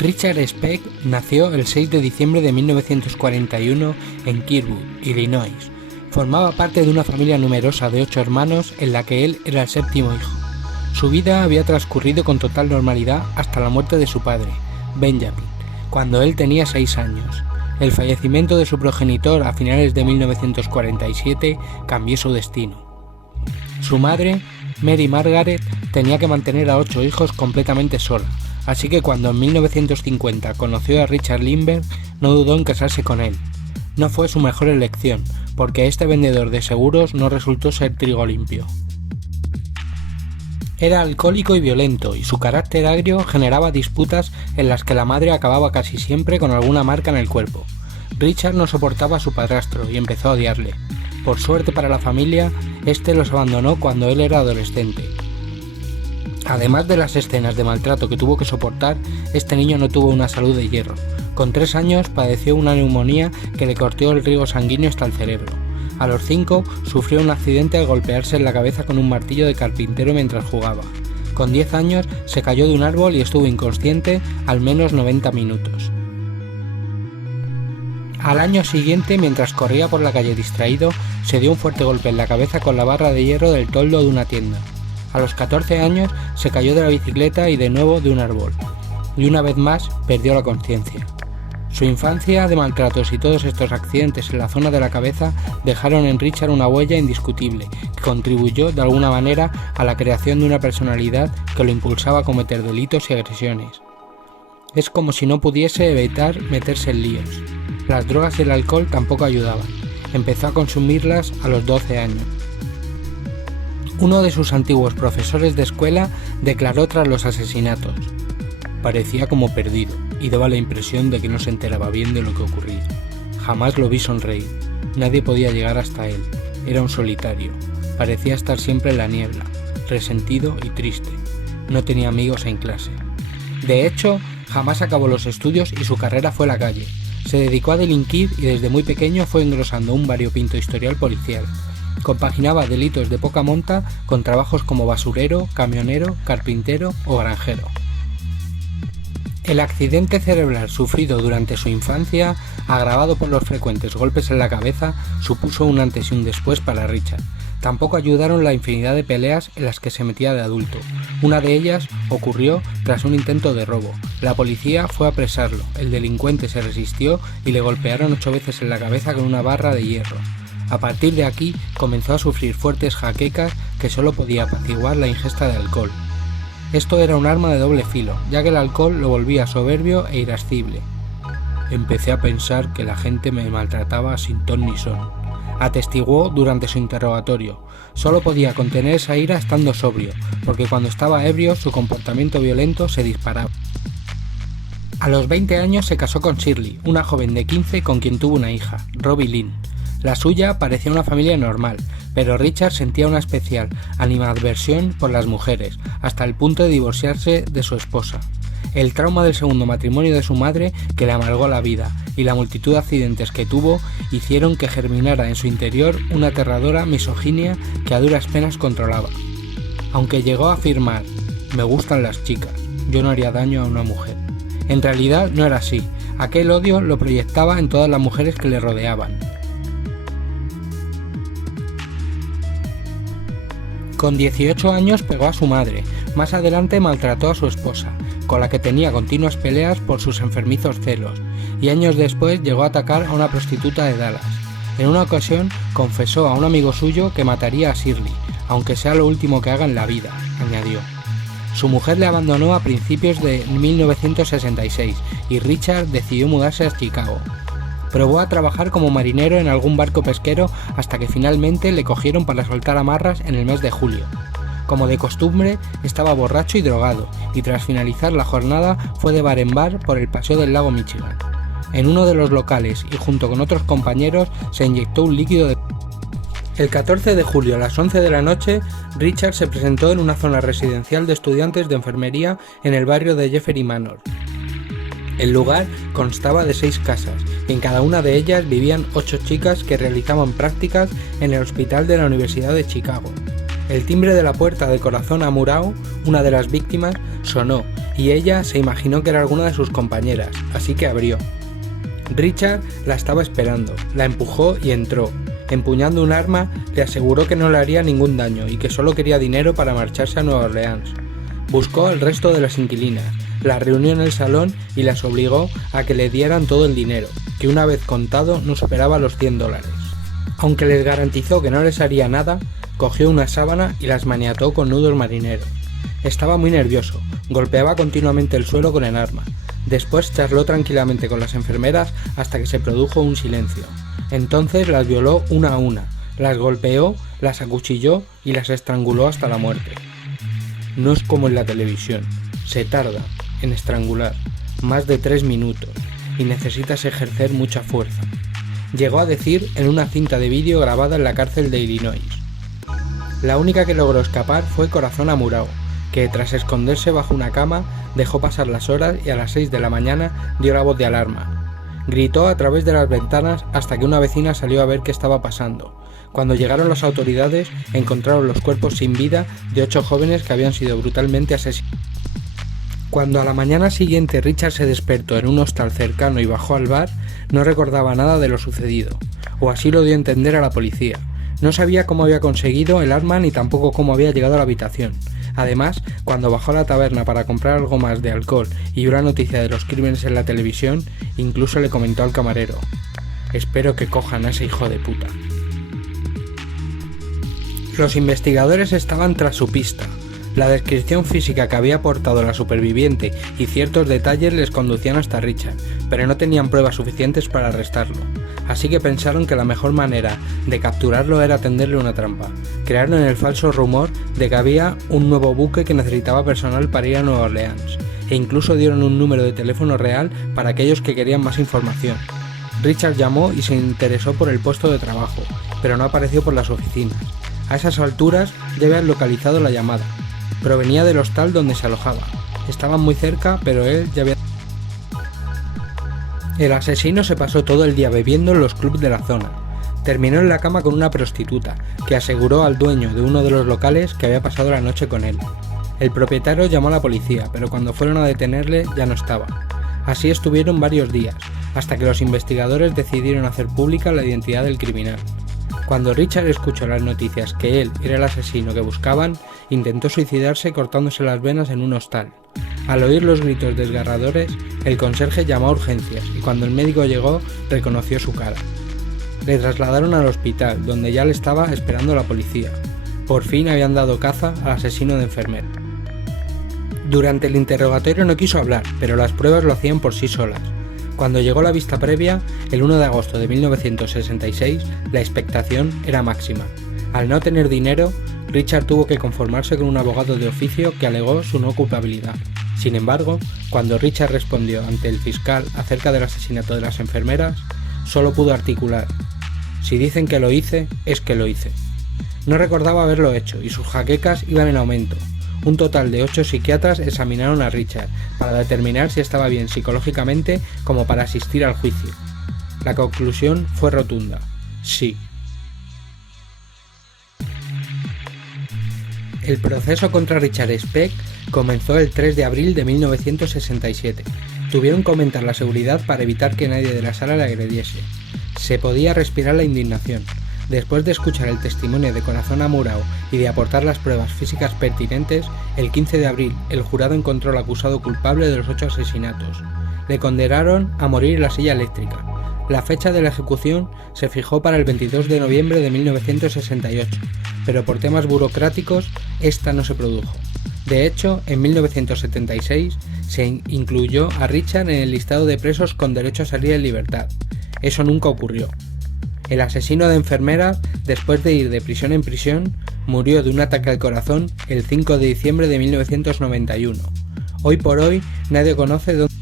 Richard Speck nació el 6 de diciembre de 1941 en Kirkwood, Illinois. Formaba parte de una familia numerosa de 8 hermanos en la que él era el séptimo hijo. Su vida había transcurrido con total normalidad hasta la muerte de su padre, Benjamin, cuando él tenía 6 años. El fallecimiento de su progenitor a finales de 1947 cambió su destino. Su madre, Mary Margaret, tenía que mantener a 8 hijos completamente sola, así que cuando en 1950 conoció a Richard Lindbergh, no dudó en casarse con él. No fue su mejor elección, porque este vendedor de seguros no resultó ser trigo limpio. Era alcohólico y violento, y su carácter agrio generaba disputas en las que la madre acababa casi siempre con alguna marca en el cuerpo. Richard no soportaba a su padrastro y empezó a odiarle. Por suerte para la familia, este los abandonó cuando él era adolescente. Además de las escenas de maltrato que tuvo que soportar, este niño no tuvo una salud de hierro. Con 3 años padeció una neumonía que le cortó el riego sanguíneo hasta el cerebro. A los 5 sufrió un accidente al golpearse en la cabeza con un martillo de carpintero mientras jugaba. Con 10 años se cayó de un árbol y estuvo inconsciente al menos 90 minutos. Al año siguiente, mientras corría por la calle distraído, se dio un fuerte golpe en la cabeza con la barra de hierro del toldo de una tienda. A los 14 años se cayó de la bicicleta y de nuevo de un árbol. Y una vez más perdió la conciencia. Su infancia de maltratos y todos estos accidentes en la zona de la cabeza dejaron en Richard una huella indiscutible que contribuyó de alguna manera a la creación de una personalidad que lo impulsaba a cometer delitos y agresiones. Es como si no pudiese evitar meterse en líos. Las drogas y el alcohol tampoco ayudaban. Empezó a consumirlas a los 12 años. Uno de sus antiguos profesores de escuela declaró tras los asesinatos: parecía como perdido y daba la impresión de que no se enteraba bien de lo que ocurría. Jamás lo vi sonreír. Nadie podía llegar hasta él. Era un solitario. Parecía estar siempre en la niebla, resentido y triste. No tenía amigos en clase. De hecho, jamás acabó los estudios y su carrera fue la calle. Se dedicó a delinquir y desde muy pequeño fue engrosando un variopinto historial policial. Compaginaba delitos de poca monta con trabajos como basurero, camionero, carpintero o granjero. El accidente cerebral sufrido durante su infancia, agravado por los frecuentes golpes en la cabeza, supuso un antes y un después para Richard. Tampoco ayudaron la infinidad de peleas en las que se metía de adulto. Una de ellas ocurrió tras un intento de robo. La policía fue a apresarlo, el delincuente se resistió y le golpearon 8 veces en la cabeza con una barra de hierro. A partir de aquí comenzó a sufrir fuertes jaquecas que solo podía apaciguar la ingesta de alcohol. Esto era un arma de doble filo, ya que el alcohol lo volvía soberbio e irascible. Empecé a pensar que la gente me maltrataba sin ton ni son, atestiguó durante su interrogatorio. Solo podía contener esa ira estando sobrio, porque cuando estaba ebrio su comportamiento violento se disparaba. A los 20 años se casó con Shirley, una joven de 15 con quien tuvo una hija, Robbie Lynn. La suya parecía una familia normal, pero Richard sentía una especial animadversión por las mujeres, hasta el punto de divorciarse de su esposa. El trauma del segundo matrimonio de su madre, que le amargó la vida, y la multitud de accidentes que tuvo, hicieron que germinara en su interior una aterradora misoginia que a duras penas controlaba. Aunque llegó a afirmar: «Me gustan las chicas, yo no haría daño a una mujer». En realidad no era así, aquel odio lo proyectaba en todas las mujeres que le rodeaban. Con 18 años pegó a su madre, más adelante maltrató a su esposa, con la que tenía continuas peleas por sus enfermizos celos, y años después llegó a atacar a una prostituta de Dallas. En una ocasión confesó a un amigo suyo que mataría a Shirley, aunque sea lo último que haga en la vida, añadió. Su mujer le abandonó a principios de 1966 y Richard decidió mudarse a Chicago. Probó a trabajar como marinero en algún barco pesquero hasta que finalmente le cogieron para soltar amarras en el mes de julio. Como de costumbre, estaba borracho y drogado, y tras finalizar la jornada fue de bar en bar por el paseo del lago Michigan. En uno de los locales y junto con otros compañeros se inyectó un líquido de... El 14 de julio a las 11 de la noche, Richard se presentó en una zona residencial de estudiantes de enfermería en el barrio de Jeffery Manor. El lugar constaba de 6 casas, y en cada una de ellas vivían 8 chicas que realizaban prácticas en el hospital de la Universidad de Chicago. El timbre de la puerta de corazón amurao, una de las víctimas, sonó, y ella se imaginó que era alguna de sus compañeras, así que abrió. Richard la estaba esperando, la empujó y entró. Empuñando un arma, le aseguró que no le haría ningún daño y que solo quería dinero para marcharse a Nueva Orleans. Buscó al resto de las inquilinas, las reunió en el salón y las obligó a que le dieran todo el dinero, que una vez contado no superaba los $100. Aunque les garantizó que no les haría nada, cogió una sábana y las maniató con nudos marineros. Estaba muy nervioso, golpeaba continuamente el suelo con el arma. Después charló tranquilamente con las enfermeras hasta que se produjo un silencio. Entonces las violó una a una, las golpeó, las acuchilló y las estranguló hasta la muerte. No es como en la televisión, se tarda en estrangular más de 3 minutos y necesitas ejercer mucha fuerza. Llegó a decir en una cinta de vídeo grabada en la cárcel de Illinois. La única que logró escapar fue Corazón Amurao, que tras esconderse bajo una cama dejó pasar las horas y a las 6 de la mañana dio la voz de alarma. Gritó a través de las ventanas hasta que una vecina salió a ver qué estaba pasando. Cuando llegaron las autoridades, encontraron los cuerpos sin vida de 8 jóvenes que habían sido brutalmente asesinados. Cuando a la mañana siguiente Richard se despertó en un hostal cercano y bajó al bar, no recordaba nada de lo sucedido, o así lo dio a entender a la policía. No sabía cómo había conseguido el arma ni tampoco cómo había llegado a la habitación. Además, cuando bajó a la taberna para comprar algo más de alcohol y vio la noticia de los crímenes en la televisión, incluso le comentó al camarero: «Espero que cojan a ese hijo de puta». Los investigadores estaban tras su pista. La descripción física que había aportado la superviviente y ciertos detalles les conducían hasta Richard, pero no tenían pruebas suficientes para arrestarlo. Así que pensaron que la mejor manera de capturarlo era tenderle una trampa. Crearon el falso rumor de que había un nuevo buque que necesitaba personal para ir a Nueva Orleans, e incluso dieron un número de teléfono real para aquellos que querían más información. Richard llamó y se interesó por el puesto de trabajo, pero no apareció por las oficinas. A esas alturas ya habían localizado la llamada. Provenía del hostal donde se alojaba. Estaban muy cerca, pero él ya había... El asesino se pasó todo el día bebiendo en los clubs de la zona. Terminó en la cama con una prostituta, que aseguró al dueño de uno de los locales que había pasado la noche con él. El propietario llamó a la policía, pero cuando fueron a detenerle ya no estaba. Así estuvieron varios días, hasta que los investigadores decidieron hacer pública la identidad del criminal. Cuando Richard escuchó las noticias que él era el asesino que buscaban, intentó suicidarse cortándose las venas en un hostal. Al oír los gritos desgarradores, el conserje llamó a urgencias y cuando el médico llegó, reconoció su cara. Le trasladaron al hospital, donde ya le estaba esperando la policía. Por fin habían dado caza al asesino de enfermera. Durante el interrogatorio no quiso hablar, pero las pruebas lo hacían por sí solas. Cuando llegó la vista previa, el 1 de agosto de 1966, la expectación era máxima. Al no tener dinero, Richard tuvo que conformarse con un abogado de oficio que alegó su no culpabilidad. Sin embargo, cuando Richard respondió ante el fiscal acerca del asesinato de las enfermeras, solo pudo articular: «Si dicen que lo hice, es que lo hice». No recordaba haberlo hecho y sus jaquecas iban en aumento. Un total de 8 psiquiatras examinaron a Richard para determinar si estaba bien psicológicamente como para asistir al juicio. La conclusión fue rotunda: sí. El proceso contra Richard Speck comenzó el 3 de abril de 1967. Tuvieron que aumentar la seguridad para evitar que nadie de la sala le agrediese. Se podía respirar la indignación. Después de escuchar el testimonio de Corazón Amurao y de aportar las pruebas físicas pertinentes, el 15 de abril el jurado encontró al acusado culpable de los 8 asesinatos. Le condenaron a morir en la silla eléctrica. La fecha de la ejecución se fijó para el 22 de noviembre de 1968, pero por temas burocráticos esta no se produjo. De hecho, en 1976 se incluyó a Richard en el listado de presos con derecho a salir en libertad. Eso nunca ocurrió. El asesino de enfermeras, después de ir de prisión en prisión, murió de un ataque al corazón el 5 de diciembre de 1991. Hoy por hoy nadie conoce dónde